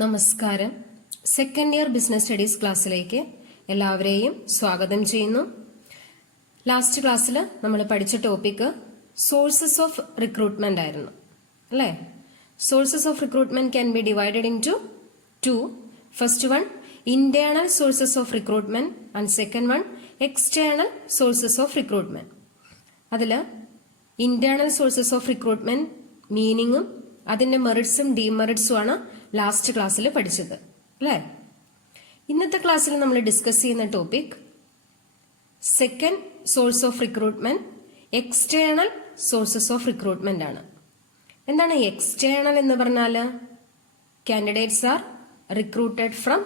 നമസ്കാരം. Second year business studies ക്ലാസ്സിലേക്ക് എല്ലാവരെയും സ്വാഗതം ചെയ്യുന്നു. ലാസ്റ്റ് ക്ലാസ്സിൽ നമ്മൾ പഠിച്ച ടോപ്പിക്ക് സോഴ്സസ് ഓഫ് റിക്രൂട്ട്മെന്റ് ആയിരുന്നു അല്ലേ? Sources of recruitment can be divided into. First one internal sources of recruitment and second one external sources of recruitment. അതിൽ ഇന്റേണൽ സോഴ്സസ് ഓഫ് റിക്രൂട്ട്മെന്റ് മീനിങ്ങും അതിന്റെ മെറിറ്റ്സും ഡിമെറിറ്റ്സും ആണ് ലാസ്റ്റ് ക്ലാസ്സിൽ പഠിച്ചത് അല്ലേ? ഇന്നത്തെ ക്ലാസ്സിൽ നമ്മൾ ഡിസ്കസ് ചെയ്യുന്ന topic second source of recruitment, external sources of recruitment ആണ്. എന്താണ് എക്സ്റ്റേണൽ എന്ന് പറഞ്ഞാൽ? Candidates are recruited from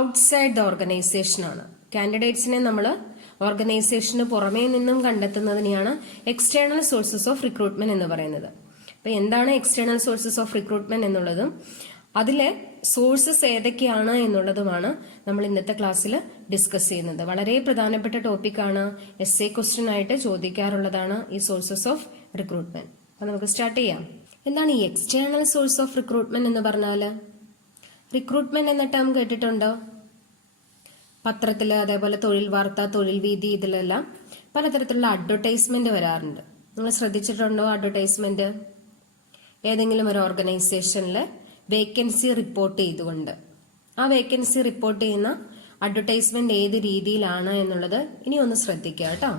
outside the organization ആണ്. കാൻഡിഡേറ്റ്സിനെ നമ്മൾ ഓർഗനൈസേഷന് പുറമേ നിന്നും കണ്ടെത്തുന്നതിനെയാണ് എക്സ്റ്റേണൽ സോഴ്സസ് ഓഫ് റിക്രൂട്ട്മെന്റ് എന്ന് പറയുന്നത്. അപ്പൊ എന്താണ് എക്സ്റ്റേണൽ സോഴ്സസ് ഓഫ് റിക്രൂട്ട്മെന്റ് എന്നുള്ളതും അതിലെ സോഴ്സസ് ഏതൊക്കെയാണ് എന്നുള്ളതുമാണ് നമ്മൾ ഇന്നത്തെ ക്ലാസ്സിൽ ഡിസ്കസ് ചെയ്യുന്നത്. വളരെ പ്രധാനപ്പെട്ട ടോപ്പിക്കാണ്, എസ്എ ക്വസ്റ്റ്യൻ ആയിട്ട് ചോദിക്കാറുള്ളതാണ് ഈ സോഴ്സസ് ഓഫ് റിക്രൂട്ട്മെന്റ്. അപ്പൊ നമുക്ക് സ്റ്റാർട്ട് ചെയ്യാം. എന്താണ് ഈ എക്സ്റ്റേണൽ സോഴ്സ് ഓഫ് റിക്രൂട്ട്മെന്റ് എന്ന് പറഞ്ഞാൽ? റിക്രൂട്ട്മെന്റ് എന്ന ടേം കേട്ടിട്ടുണ്ടോ? പത്രത്തില്, അതേപോലെ തൊഴിൽ വാർത്ത, തൊഴിൽ വീതി, ഇതിലെല്ലാം പലതരത്തിലുള്ള അഡ്വർടൈസ്മെന്റ് വരാറുണ്ട്. നിങ്ങൾ ശ്രദ്ധിച്ചിട്ടുണ്ടോ അഡ്വർടൈസ്മെന്റ്? ഏതെങ്കിലും ഒരു ഓർഗനൈസേഷനിലെ വേക്കൻസി റിപ്പോർട്ട് ചെയ്തുകൊണ്ട് ആ വേക്കൻസി റിപ്പോർട്ട് ചെയ്യുന്ന അഡ്വർടൈസ്മെന്റ് ഏത് രീതിയിലാണ് എന്നുള്ളത് ഇനി ഒന്ന് ശ്രദ്ധിക്കുക കേട്ടോ.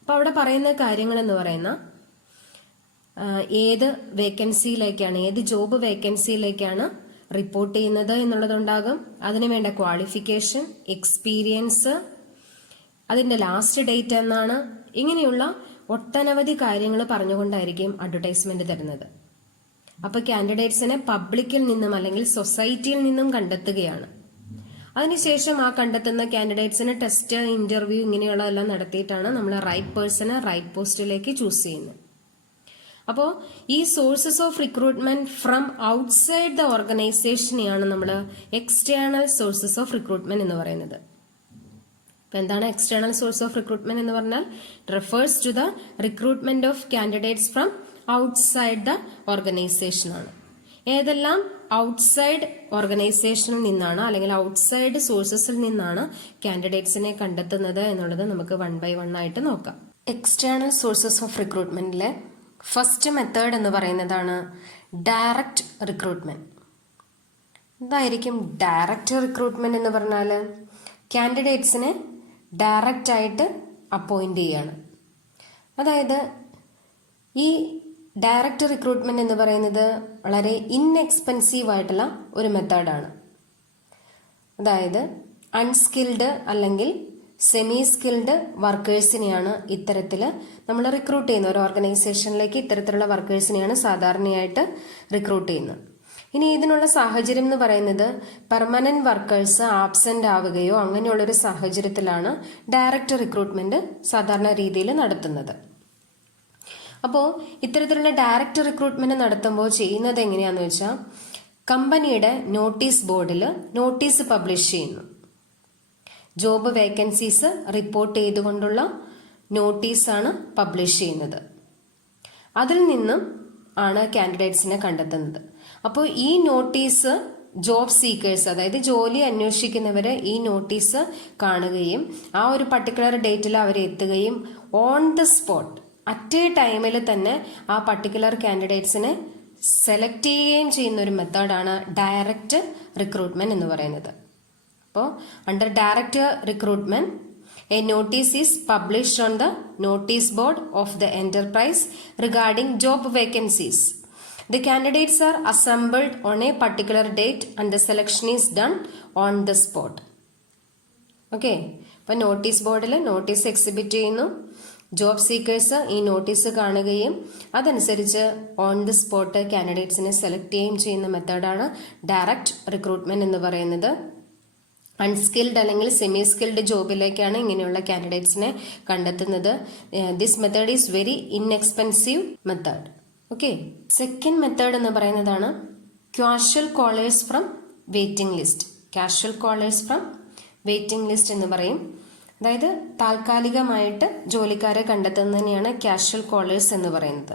അപ്പൊ അവിടെ പറയുന്ന കാര്യങ്ങൾ എന്ന് പറയുന്ന ഏത് വേക്കൻസിയിലേക്കാണ്, ഏത് ജോബ് വേക്കൻസിയിലേക്കാണ് റിപ്പോർട്ട് ചെയ്യുന്നത് എന്നുള്ളതുണ്ടാകും. അതിനു വേണ്ട ക്വാളിഫിക്കേഷൻ, എക്സ്പീരിയൻസ്, അതിന്റെ ലാസ്റ്റ് ഡേറ്റ് എന്നാണ്, ഇങ്ങനെയുള്ള ഒട്ടനവധി കാര്യങ്ങൾ പറഞ്ഞുകൊണ്ടായിരിക്കും അഡ്വർടൈസ്മെന്റ് തരുന്നത്. അപ്പൊ കാൻഡിഡേറ്റ്സിനെ പബ്ലിക്കിൽ നിന്നും അല്ലെങ്കിൽ സൊസൈറ്റിയിൽ നിന്നും കണ്ടെത്തുകയാണ്. അതിനുശേഷം ആ കണ്ടെത്തുന്ന കാൻഡിഡേറ്റ്സിന് ടെസ്റ്റ്, ഇന്റർവ്യൂ ഇങ്ങനെയുള്ളതെല്ലാം നടത്തിയിട്ടാണ് നമ്മൾ റൈറ്റ് പേഴ്സണെ റൈറ്റ് പോസ്റ്റിലേക്ക് ചൂസ് ചെയ്യുന്നത്. അപ്പോൾ ഈ sources of recruitment from outside the ഓർഗനൈസേഷനെയാണ് നമ്മൾ എക്സ്റ്റേണൽ സോഴ്സസ് ഓഫ് റിക്രൂട്ട്മെന്റ് എന്ന് പറയുന്നത്. അപ്പൊ എന്താണ് എക്സ്റ്റേണൽ സോഴ്സ് ഓഫ് റിക്രൂട്ട്മെന്റ് എന്ന് പറഞ്ഞാൽ? Refers to the recruitment of candidates from outside the organization ആണ്. ഏതെല്ലാം ഔട്ട്സൈഡ് ഓർഗനൈസേഷനിൽ നിന്നാണ് അല്ലെങ്കിൽ ഔട്ട്സൈഡ് സോഴ്സസിൽ നിന്നാണ് കാൻഡിഡേറ്റ്സിനെ കണ്ടെത്തുന്നത് എന്നുള്ളത് നമുക്ക് വൺ ബൈ വൺ ആയിട്ട് നോക്കാം. എക്സ്റ്റേണൽ സോഴ്സസ് ഓഫ് റിക്രൂട്ട്മെന്റിലെ ഫസ്റ്റ് മെത്തേഡ് എന്ന് പറയുന്നതാണ് ഡയറക്റ്റ് റിക്രൂട്ട്മെന്റ്. എന്തായിരിക്കും ഡയറക്റ്റ് റിക്രൂട്ട്മെന്റ് എന്ന് പറഞ്ഞാൽ? കാൻഡിഡേറ്റ്സിനെ ഡയറക്റ്റ് ആയിട്ട് അപ്പോയിന്റ് ചെയ്യാണ്. അതായത് ഈ ഡയറക്റ്റ് റിക്രൂട്ട്മെന്റ് എന്ന് പറയുന്നത് വളരെ ഇൻഎക്സ്പെൻസീവ് ആയിട്ടുള്ള ഒരു മെത്തേഡാണ്. അതായത് അൺസ്കിൽഡ് അല്ലെങ്കിൽ സെമി സ്കിൽഡ് വർക്കേഴ്സിനെയാണ് ഇത്തരത്തിൽ നമ്മൾ റിക്രൂട്ട് ചെയ്യുന്നത്. ഒരു ഓർഗനൈസേഷനിലേക്ക് ഇത്തരത്തിലുള്ള വർക്കേഴ്സിനെയാണ് സാധാരണയായിട്ട് റിക്രൂട്ട് ചെയ്യുന്നത്. ഇനി ഇതിനുള്ള സാഹചര്യം എന്ന് പറയുന്നത് പെർമനന്റ് വർക്കേഴ്സ് ആബ്സെന്റ് ആവുകയോ അങ്ങനെയുള്ളൊരു സാഹചര്യത്തിലാണ് ഡയറക്റ്റ് റിക്രൂട്ട്മെന്റ് സാധാരണ രീതിയിൽ നടത്തുന്നത്. അപ്പോൾ ഇത്തരത്തിലുള്ള ഡയറക്റ്റ് റിക്രൂട്ട്മെന്റ് നടത്തുമ്പോൾ ചെയ്യുന്നത് എങ്ങനെയാന്ന് വെച്ചാൽ, കമ്പനിയുടെ നോട്ടീസ് ബോർഡിൽ നോട്ടീസ് പബ്ലിഷ് ചെയ്യുന്നു. ജോബ് വേക്കൻസീസ് റിപ്പോർട്ട് ചെയ്തുകൊണ്ടുള്ള നോട്ടീസാണ് പബ്ലിഷ് ചെയ്യുന്നത്. അതിൽ നിന്നും ആണ് കാൻഡിഡേറ്റ്സിനെ കണ്ടെത്തുന്നത്. അപ്പോൾ ഈ നോട്ടീസ് ജോബ് സീക്കേഴ്സ്, അതായത് ജോലി അന്വേഷിക്കുന്നവര് ഈ നോട്ടീസ് കാണുകയും ആ ഒരു പർട്ടിക്കുലർ ഡേറ്റിൽ അവർ എത്തുകയും on the spot at A ടൈമിൽ തന്നെ ആ പർട്ടിക്കുലർ കാൻഡിഡേറ്റ്സിനെ സെലക്ട് ചെയ്യുകയും ചെയ്യുന്ന ഒരു മെത്തേഡാണ് ഡയറക്റ്റ് റിക്രൂട്ട്മെന്റ് എന്ന് പറയുന്നത്. അപ്പോൾ under direct recruitment A notice is published on the notice board of the enterprise regarding job vacancies. The candidates are assembled on a particular date and the selection is done on the spot. Okay. അപ്പോൾ notice ബോർഡിൽ notice exhibit ചെയ്യുന്നു. Job seekers ഈ notice കാണുകയും അതനുസരിച്ച് on the spot കാൻഡിഡേറ്റ്സിനെ select ചെയ്യുകയും ചെയ്യുന്ന മെത്തേഡാണ് direct recruitment എന്ന് പറയുന്നത്. അൺസ്കിൽഡ് അല്ലെങ്കിൽ സെമി സ്കിൽഡ് ജോബിലേക്കാണ് ഇങ്ങനെയുള്ള കാൻഡിഡേറ്റ്സിനെ കണ്ടെത്തുന്നത്. This method is very inexpensive method. Okay. Second method എന്ന് പറയുന്നതാണ് casual callers from waiting list. Casual callers from waiting list എന്ന് പറയും. അതായത് താൽക്കാലികമായിട്ട് ജോലിക്കാരെ കണ്ടെത്തുന്നതിനെയാണ് കാഷ്വൽ കോളേഴ്സ് എന്ന് പറയുന്നത്.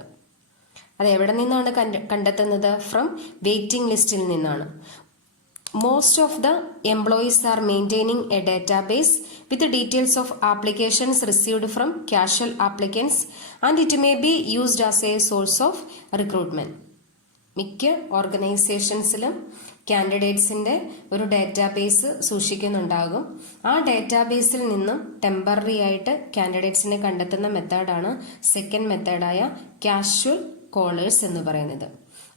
അത് എവിടെ നിന്നാണ് കണ്ടെത്തുന്നത്? ഫ്രം വെയിറ്റിംഗ് ലിസ്റ്റിൽ നിന്നാണ്. Most of the employees are maintaining a database with the details of applications received from casual applicants, and it may be used as a source of recruitment. മിക്ക ഓർഗനൈസേഷൻസിലും കാൻഡിഡേറ്റ്സിൻ്റെ ഒരു ഡാറ്റാബേസ് സൂക്ഷിക്കുന്നുണ്ടാകും. ആ ഡാറ്റാബേസിൽ നിന്നും ടെമ്പററി ആയിട്ട് കാൻഡിഡേറ്റ്സിനെ കണ്ടെത്തുന്ന മെത്തേഡാണ് സെക്കൻഡ് മെത്തേഡായ കാഷ്വൽ കോളേഴ്സ് എന്ന് പറയുന്നത്.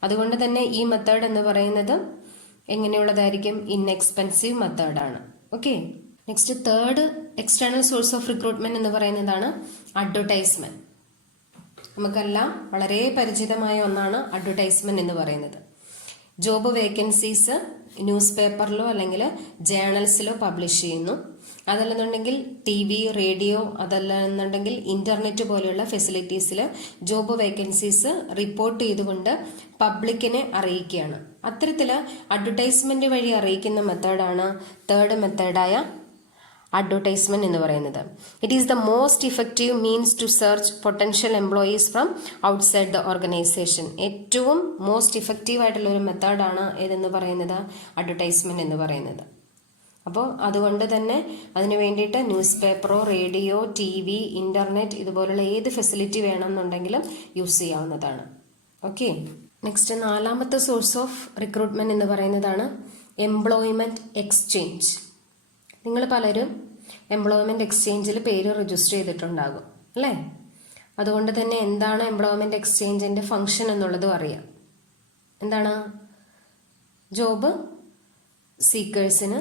അതുകൊണ്ട് തന്നെ ഈ മെത്തേഡ് എന്ന് പറയുന്നത് എങ്ങനെയുള്ളതായിരിക്കും? ഇൻഎക്സ്പെൻസീവ് മെത്തേഡാണ്. Okay, next third external source of recruitment എന്ന് പറയുന്നതാണ് അഡ്വർടൈസ്മെന്റ്. നമുക്കെല്ലാം വളരെ പരിചിതമായ ഒന്നാണ് അഡ്വർടൈസ്മെന്റ് എന്ന് പറയുന്നത്. ജോബ് വേക്കൻസീസ് ന്യൂസ് പേപ്പറിലോ അല്ലെങ്കിൽ ജേണൽസിലോ പബ്ലിഷ് ചെയ്യുന്നു. അതല്ലെന്നുണ്ടെങ്കിൽ TV, റേഡിയോ, അതല്ലെന്നുണ്ടെങ്കിൽ ഇന്റർനെറ്റ് പോലെയുള്ള ഫെസിലിറ്റീസിൽ ജോബ് വേക്കൻസീസ് റിപ്പോർട്ട് ചെയ്തുകൊണ്ട് പബ്ലിക്കിനെ അറിയിക്കുകയാണ്. അത്തരത്തിൽ അഡ്വർടൈസ്മെന്റ് വഴി അറിയിക്കുന്ന മെത്തേഡാണ് തേർഡ് മെത്തേഡായ അഡ്വർടൈസ്മെന്റ് എന്ന് പറയുന്നത്. It is the most effective means to search potential employees from outside the organization. ഏറ്റവും മോസ്റ്റ് ഇഫക്റ്റീവ് ആയിട്ടുള്ള ഒരു മെത്തേഡാണ് ഏതെന്ന് പറയുന്നത്? അഡ്വർടൈസ്മെന്റ് എന്ന് പറയുന്നത്. അപ്പോൾ അതുകൊണ്ട് തന്നെ അതിന് വേണ്ടിയിട്ട് ന്യൂസ് പേപ്പറോ റേഡിയോ TV ഇന്റർനെറ്റ് ഇതുപോലുള്ള ഏത് ഫെസിലിറ്റി വേണമെന്നുണ്ടെങ്കിലും യൂസ് ചെയ്യാവുന്നതാണ്. ഓക്കെ, നെക്സ്റ്റ് നാലാമത്തെ സോഴ്സ് ഓഫ് റിക്രൂട്ട്മെന്റ് എന്ന് പറയുന്നതാണ് എംപ്ലോയ്മെന്റ് എക്സ്ചേഞ്ച്. നിങ്ങൾ പലരും എംപ്ലോയ്മെന്റ് എക്സ്ചേഞ്ചിൽ പേര് രജിസ്റ്റർ ചെയ്തിട്ടുണ്ടാകും അല്ലേ? അതുകൊണ്ട് തന്നെ എന്താണ് എംപ്ലോയ്മെന്റ് എക്സ്ചേഞ്ചിന്റെ ഫംഗ്ഷൻ എന്നുള്ളതും അറിയാം. എന്താണ്? ജോബ് സീക്കേഴ്സിന്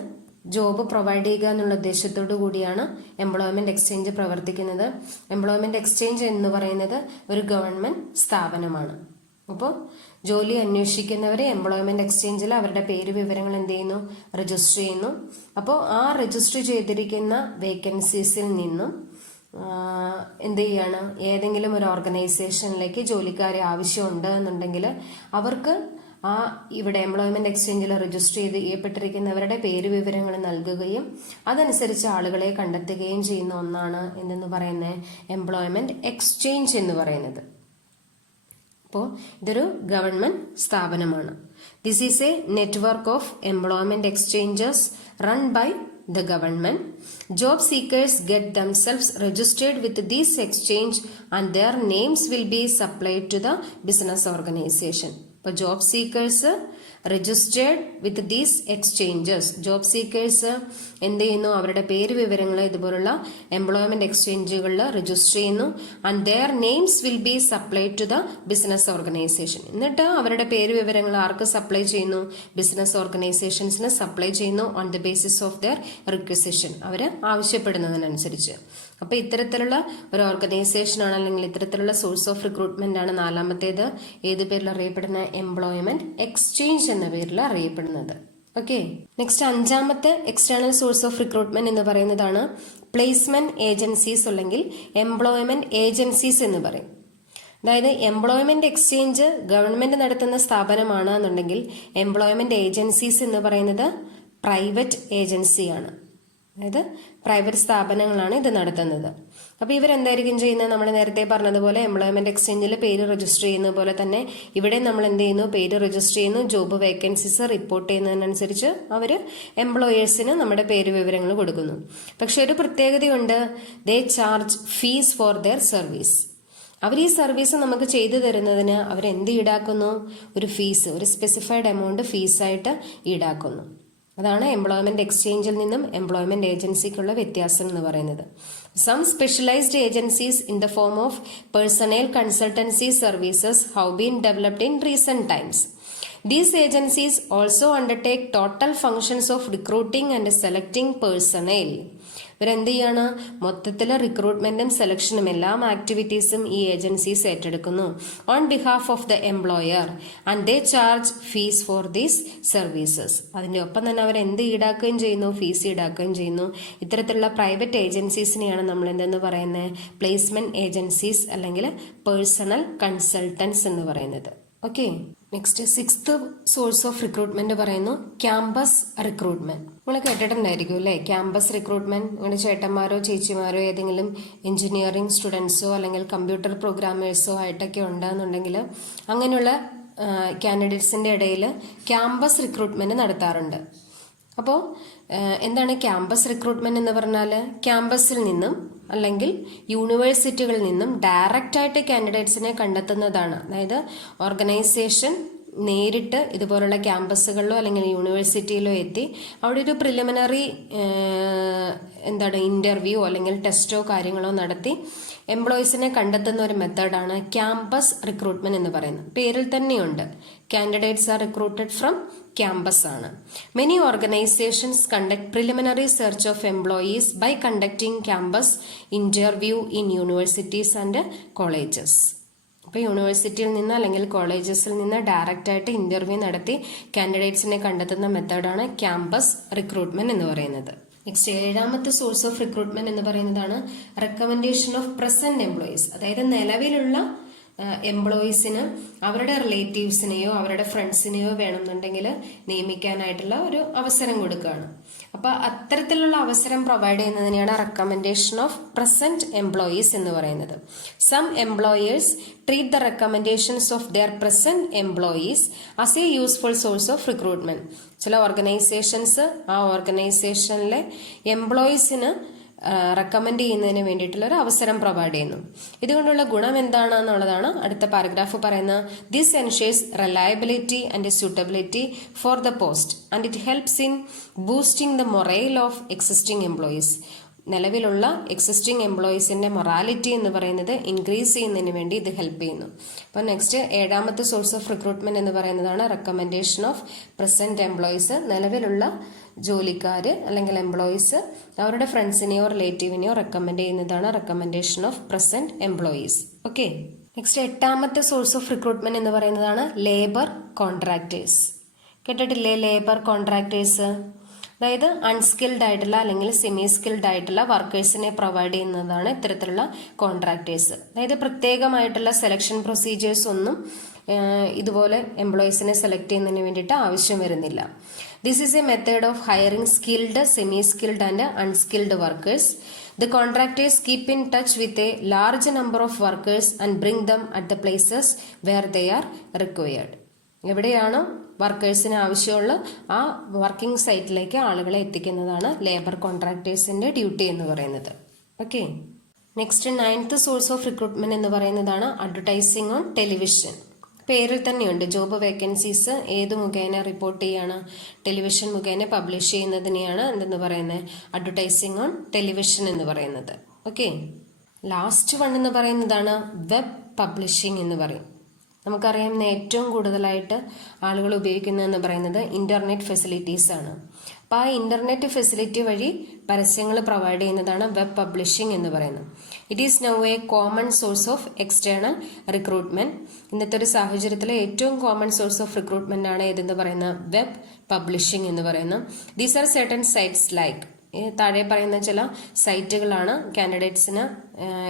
ജോബ് പ്രൊവൈഡ് ചെയ്യുക എന്നുള്ള ഉദ്ദേശത്തോടു കൂടിയാണ് എംപ്ലോയ്മെന്റ് എക്സ്ചേഞ്ച് പ്രവർത്തിക്കുന്നത്. എംപ്ലോയ്മെന്റ് എക്സ്ചേഞ്ച് എന്ന് പറയുന്നത് ഒരു ഗവൺമെന്റ് സ്ഥാപനമാണ്. അപ്പോൾ ജോലി അന്വേഷിക്കുന്നവരെ എംപ്ലോയ്മെന്റ് എക്സ്ചേഞ്ചിൽ അവരുടെ പേര് വിവരങ്ങൾ എന്ത് ചെയ്യുന്നു? രജിസ്റ്റർ ചെയ്യുന്നു. അപ്പോൾ ആ രജിസ്റ്റർ ചെയ്തിരിക്കുന്ന വേക്കൻസീസിൽ നിന്നും എന്ത് ചെയ്യാണ്? ഏതെങ്കിലും ഒരു ഓർഗനൈസേഷനിലേക്ക് ജോലിക്കാരെ ആവശ്യമുണ്ട് എന്നുണ്ടെങ്കിൽ അവർക്ക് ആ ഇവിടെ എംപ്ലോയ്മെന്റ് എക്സ്ചേഞ്ചിൽ രജിസ്റ്റർ ചെയ്യപ്പെട്ടിരിക്കുന്നവരുടെ പേര് വിവരങ്ങൾ നൽകുകയും അതനുസരിച്ച് ആളുകളെ കണ്ടെത്തുകയും ചെയ്യുന്ന ഒന്നാണ് എന്തെന്ന് പറയുന്നത്? എംപ്ലോയ്മെന്റ് എക്സ്ചേഞ്ച് എന്ന് പറയുന്നത്. അപ്പോൾ ഇതൊരു ഗവൺമെന്റ് സ്ഥാപനമാണ്. This is a network of employment exchanges run by the government. Job seekers get themselves registered with this exchange and their names will be supplied to the business organization. ഇപ്പോൾ job seekers registered with these exchanges. Job seekers എന്ത് ചെയ്യുന്നു? അവരുടെ പേര് വിവരങ്ങൾ ഇതുപോലുള്ള employment എക്സ്ചേഞ്ചുകളിൽ register ചെയ്യുന്നു. And their names will be supplied to the business organization. എന്നിട്ട് അവരുടെ പേര് വിവരങ്ങൾ ആർക്ക് സപ്ലൈ ചെയ്യുന്നു? ബിസിനസ് ഓർഗനൈസേഷൻസിന് സപ്ലൈ ചെയ്യുന്നു on the basis of their requisition, അവർ ആവശ്യപ്പെടുന്നതിനനുസരിച്ച്. അപ്പോൾ ഇത്തരത്തിലുള്ള ഒരു ഓർഗനൈസേഷൻ ആണ് അല്ലെങ്കിൽ ഇത്തരത്തിലുള്ള സോഴ്സ് ഓഫ് റിക്രൂട്ട്മെന്റ് ആണ് നാലാമത്തേത് ഏത് പേരിൽ അറിയപ്പെടുന്ന? എംപ്ലോയ്മെന്റ് എക്സ്ചേഞ്ച് എന്ന പേരിൽ അറിയപ്പെടുന്നത്. ഓക്കെ, നെക്സ്റ്റ് അഞ്ചാമത്തെ എക്സ്റ്റേണൽ സോഴ്സ് ഓഫ് റിക്രൂട്ട്മെന്റ് എന്ന് പറയുന്നതാണ് പ്ലേസ്മെന്റ് ഏജൻസീസ് അല്ലെങ്കിൽ എംപ്ലോയ്മെന്റ് ഏജൻസീസ് എന്ന് പറയും. അതായത് എംപ്ലോയ്മെന്റ് എക്സ്ചേഞ്ച് ഗവൺമെന്റ് നടത്തുന്ന സ്ഥാപനമാണ് എന്നുണ്ടെങ്കിൽ എംപ്ലോയ്മെന്റ് ഏജൻസീസ് എന്ന് പറയുന്നത് പ്രൈവറ്റ് ഏജൻസിയാണ്. അതായത് പ്രൈവറ്റ് സ്ഥാപനങ്ങളാണ് ഇത് നടത്തുന്നത്. അപ്പോൾ ഇവരെന്തായിരിക്കും ചെയ്യുന്നത്? നമ്മൾ നേരത്തെ പറഞ്ഞതുപോലെ എംപ്ലോയ്മെന്റ് എക്സ്ചേഞ്ചിൽ പേര് രജിസ്റ്റർ ചെയ്യുന്ന പോലെ തന്നെ ഇവിടെ നമ്മൾ എന്ത് ചെയ്യുന്നു? പേര് രജിസ്റ്റർ ചെയ്യുന്നു. ജോബ് വേക്കൻസീസ് റിപ്പോർട്ട് ചെയ്യുന്നതിനനുസരിച്ച് അവർ എംപ്ലോയേഴ്സിന് നമ്മുടെ പേര് വിവരങ്ങൾ കൊടുക്കുന്നു. പക്ഷെ ഒരു പ്രത്യേകതയുണ്ട്, they charge fees for their service. അവർ ഈ സർവീസ് നമുക്ക് ചെയ്തു തരുന്നതിന് അവരെന്ത് ഈടാക്കുന്നു? ഒരു ഫീസ്, ഒരു സ്പെസിഫൈഡ് എമൗണ്ട് ഫീസായിട്ട് ഈടാക്കുന്നു. അതാണ് എംപ്ലോയ്മെന്റ് എക്സ്ചേഞ്ചിൽ നിന്നും എംപ്ലോയ്മെന്റ് ഏജൻസിക്കുള്ള വ്യത്യാസം എന്ന് പറയുന്നത്. Some specialized agencies in the form of personnel consultancy services have been developed in recent times. These agencies also undertake total functions of recruiting and selecting personnel. ഇവരെന്ത് ചെയ്യാണ്? മൊത്തത്തിൽ റിക്രൂട്ട്മെന്റും സെലക്ഷനും എല്ലാം ആക്ടിവിറ്റീസും ഈ ഏജൻസീസ് ഏറ്റെടുക്കുന്നു on behalf of the employer and they charge fees for these services. അതിൻ്റെ ഒപ്പം തന്നെ അവർ എന്ത് ഈടാക്കുകയും ചെയ്യുന്നു? ഫീസ് ഈടാക്കുകയും ചെയ്യുന്നു. ഇത്തരത്തിലുള്ള പ്രൈവറ്റ് ഏജൻസീസിനെയാണ് നമ്മൾ എന്തെന്ന് പറയുന്നത്? പ്ലേസ്മെന്റ് ഏജൻസീസ് അല്ലെങ്കിൽ പേഴ്സണൽ കൺസൾട്ടൻസ് എന്ന് പറയുന്നത്. Okay, next sixth source of recruitment പറയുന്നു ക്യാമ്പസ് റിക്രൂട്ട്മെന്റ്. നിങ്ങൾ കേട്ടിട്ടുണ്ടായിരിക്കും അല്ലേ? Campus recruitment. നിങ്ങളുടെ ചേട്ടന്മാരോ ചേച്ചിമാരോ ഏതെങ്കിലും എഞ്ചിനീയറിംഗ് സ്റ്റുഡൻസോ അല്ലെങ്കിൽ കമ്പ്യൂട്ടർ പ്രോഗ്രാമേഴ്സോ ആയിട്ടൊക്കെ ഉണ്ടെന്നുണ്ടെങ്കിൽ അങ്ങനെയുള്ള കാൻഡിഡേറ്റ്സിന്റെ ഇടയിൽ ക്യാമ്പസ് റിക്രൂട്ട്മെന്റ് നടത്താറുണ്ട്. അപ്പോൾ എന്താണ് ക്യാമ്പസ് റിക്രൂട്ട്മെന്റ് എന്ന് പറഞ്ഞാൽ? ക്യാമ്പസിൽ നിന്നും അല്ലെങ്കിൽ യൂണിവേഴ്സിറ്റികളിൽ നിന്നും ഡയറക്റ്റായിട്ട് കാൻഡിഡേറ്റ്സിനെ കണ്ടെത്തുന്നതാണ്. അതായത് ഓർഗനൈസേഷൻ നേരിട്ട് ഇതുപോലുള്ള ക്യാമ്പസുകളിലോ അല്ലെങ്കിൽ യൂണിവേഴ്സിറ്റിയിലോ എത്തി അവിടെ ഒരു പ്രിലിമിനറി ഇന്റർവ്യൂ അല്ലെങ്കിൽ ടെസ്റ്റോ കാര്യങ്ങളോ നടത്തി എംപ്ലോയീസിനെ കണ്ടെത്തുന്ന ഒരു മെത്തേഡാണ് ക്യാമ്പസ് റിക്രൂട്ട്മെന്റ് എന്ന് പറയുന്നത്. പേരിൽ തന്നെയുണ്ട്, candidates are recruited from campus ആണ്. Many organizations conduct preliminary search of employees by conducting campus interview in universities and colleges. അപ്പോൾ യൂണിവേഴ്സിറ്റിയിൽ നിന്ന് അല്ലെങ്കിൽ കോളേജസിൽ നിന്ന് ഡയറക്റ്റ് ആയിട്ട് ഇന്റർവ്യൂ നടത്തി കാൻഡിഡേറ്റ്സിനെ കണ്ടെത്തുന്ന മെത്തേഡാണ് ക്യാമ്പസ് റിക്രൂട്ട്മെന്റ് എന്ന് പറയുന്നത്. നെക്സ്റ്റ് 7ാമത്തെ സോഴ്സ് ഓഫ് റിക്രൂട്ട്മെന്റ് എന്ന് പറയുന്നതാണ് റെക്കമെൻഡേഷൻ ഓഫ് പ്രസന്റ് എംപ്ലോയീസ്. അതായത് നിലവിലുള്ള എംപ്ലോയീസിന് അവരുടെ റിലേറ്റീവ്സിനെയോ അവരുടെ ഫ്രണ്ട്സിനെയോ വേണമെന്നുണ്ടെങ്കിൽ നിയമിക്കാനായിട്ടുള്ള ഒരു അവസരം കൊടുക്കുകയാണ്. അപ്പോൾ അത്തരത്തിലുള്ള അവസരം പ്രൊവൈഡ് ചെയ്യുന്നതിനെയാണ് റെക്കമെൻഡേഷൻ ഓഫ് പ്രസന്റ് എംപ്ലോയീസ് എന്ന് പറയുന്നത്. Some employers treat the recommendations of their present employees as a useful source of recruitment. ചില ഓർഗനൈസേഷൻസ് ആ ഓർഗനൈസേഷനിലെ എംപ്ലോയീസിന് റെക്കമെൻഡ് ചെയ്യുന്നതിന് വേണ്ടിയിട്ടുള്ള ഒരു അവസരം പ്രൊവൈഡ് ചെയ്യുന്നു. ഇതുകൊണ്ടുള്ള ഗുണം എന്താണെന്നുള്ളതാണ് അടുത്ത പാരഗ്രാഫ് പറയുന്നത്. This ensures reliability and suitability for the post and it helps in boosting the morale of existing employees. നിലവിലുള്ള എക്സിസ്റ്റിംഗ് എംപ്ലോയീസിന്റെ മൊറാലിറ്റി എന്ന് പറയുന്നത് ഇൻക്രീസ് ചെയ്യുന്നതിന് വേണ്ടി ഇത് ഹെൽപ്പ് ചെയ്യുന്നു. അപ്പോൾ നെക്സ്റ്റ് 7ാമത്തെ സോഴ്സ് ഓഫ് റിക്രൂട്ട്മെന്റ് എന്ന് പറയുന്നതാണ് റെക്കമെൻഡേഷൻ ഓഫ് പ്രസന്റ് എംപ്ലോയീസ്. നിലവിലുള്ള ജോലിക്കാര് അല്ലെങ്കിൽ എംപ്ലോയീസ് അവരുടെ ഫ്രണ്ട്സിനെയോ റിലേറ്റീവിനെയോ റെക്കമെൻഡ് ചെയ്യുന്നതാണ് recommendation of present employees. Okay, next 8ാമത്തെ സോഴ്സ് ഓഫ് റിക്രൂട്ട്മെന്റ് എന്ന് പറയുന്നതാണ് ലേബർ കോൺട്രാക്ടേഴ്സ്. കേട്ടിട്ടില്ലേ ലേബർ കോൺട്രാക്ടേഴ്സ്? അതായത് അൺസ്കിൽഡ് ആയിട്ടുള്ള അല്ലെങ്കിൽ സെമി സ്കിൽഡ് ആയിട്ടുള്ള വർക്കേഴ്സിനെ പ്രൊവൈഡ് ചെയ്യുന്നതാണ് ഇത്തരത്തിലുള്ള കോൺട്രാക്ടേഴ്സ്. അതായത് പ്രത്യേകമായിട്ടുള്ള സെലക്ഷൻ പ്രൊസീജിയേഴ്സ് ഒന്നും ഇതുപോലെ എംപ്ലോയീസിനെ സെലക്ട് ചെയ്യുന്നതിന് വേണ്ടിയിട്ട് ആവശ്യം വരുന്നില്ല. This is A method of hiring skilled, semi skilled and unskilled workers. The contractors keep in touch with a large number of workers and bring them at the places where they are required. എവിടെയാണോ വർക്കേഴ്സിന് ആവശ്യമുള്ള ആ working സൈറ്റിലേക്ക് ആളുകളെ എത്തിക്കുന്നതാണ് labour കോൺട്രാക്ടേഴ്സിന്റെ duty എന്ന് പറയുന്നത്. Okay, next 9th source of recruitment എന്ന് പറയുന്നതാണ് advertising on television. പേരിൽ തന്നെയുണ്ട്, ജോബ് വേക്കൻസീസ് ഏത് മുഖേന റിപ്പോർട്ട് ചെയ്യാണ്? ടെലിവിഷൻ മുഖേന പബ്ലിഷ് ചെയ്യുന്നതിനെയാണ് എന്തെന്ന് പറയുന്നത്? അഡ്വർടൈസിംഗ് ഓൺ ടെലിവിഷൻ എന്ന് പറയുന്നത്. ഓക്കെ, ലാസ്റ്റ് വൺ എന്ന് പറയുന്നതാണ് വെബ് പബ്ലിഷിംഗ് എന്ന് പറയും. നമുക്കറിയാം ഏറ്റവും കൂടുതലായിട്ട് ആളുകൾ ഉപയോഗിക്കുന്നതെന്ന് പറയുന്നത് ഇന്റർനെറ്റ് ഫെസിലിറ്റീസ് ആണ്. അപ്പോൾ ആ ഇന്റർനെറ്റ് ഫെസിലിറ്റി വഴി പരസ്യങ്ങൾ പ്രൊവൈഡ് ചെയ്യുന്നതാണ് വെബ് പബ്ലിഷിംഗ് എന്ന് പറയുന്നത്. It is now A common source of external recruitment. ഇന്നത്തെ ഒരു സാഹചര്യത്തിൽ ഏറ്റവും കോമൺ സോഴ്സ് ഓഫ് റിക്രൂട്ട്മെന്റ് ആണ് ഏതെന്ന് പറയുന്നത് വെബ് പബ്ലിഷിംഗ് എന്ന് പറയുന്നത്. These are certain sites like, താഴെ പറയുന്ന ചില സൈറ്റുകളാണ് കാൻഡിഡേറ്റ്സിന്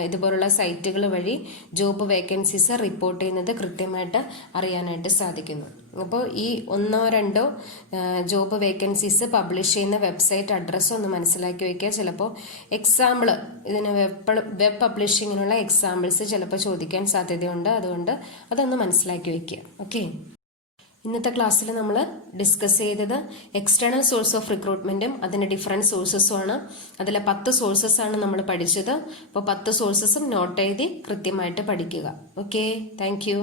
ഇതുപോലുള്ള സൈറ്റുകൾ വഴി ജോബ് വേക്കൻസീസ് റിപ്പോർട്ട് ചെയ്യുന്നത് കൃത്യമായിട്ട് അറിയാനായിട്ട് സാധിക്കുന്നു. അപ്പോൾ ഈ 1-2 ജോബ് വേക്കൻസീസ് പബ്ലിഷ് ചെയ്യുന്ന വെബ്സൈറ്റ് അഡ്രസ്സ് ഒന്ന് മനസ്സിലാക്കി വയ്ക്കുക. ചിലപ്പോൾ എക്സാമ്പിൾ ഇതിന് വെബ് പബ്ലിഷിങ്ങിനുള്ള എക്സാമ്പിൾസ് ചിലപ്പോൾ ചോദിക്കാൻ സാധ്യതയുണ്ട്. അതുകൊണ്ട് അതൊന്ന് മനസ്സിലാക്കി വയ്ക്കുക. ഓക്കെ, ഇന്നത്തെ ക്ലാസ്സിൽ നമ്മൾ ഡിസ്കസ് ചെയ്തത് എക്സ്റ്റേണൽ സോഴ്സ് ഓഫ് റിക്രൂട്ട്മെന്റും അതിന്റെ ഡിഫറെന്റ് സോഴ്സസും ആണ്. അതിലെ 10 സോഴ്സസ് ആണ് നമ്മൾ പഠിച്ചത്. അപ്പോൾ 10 സോഴ്സസും നോട്ട് എഴുതി കൃത്യമായിട്ട് പഠിക്കുക. Okay, thank you.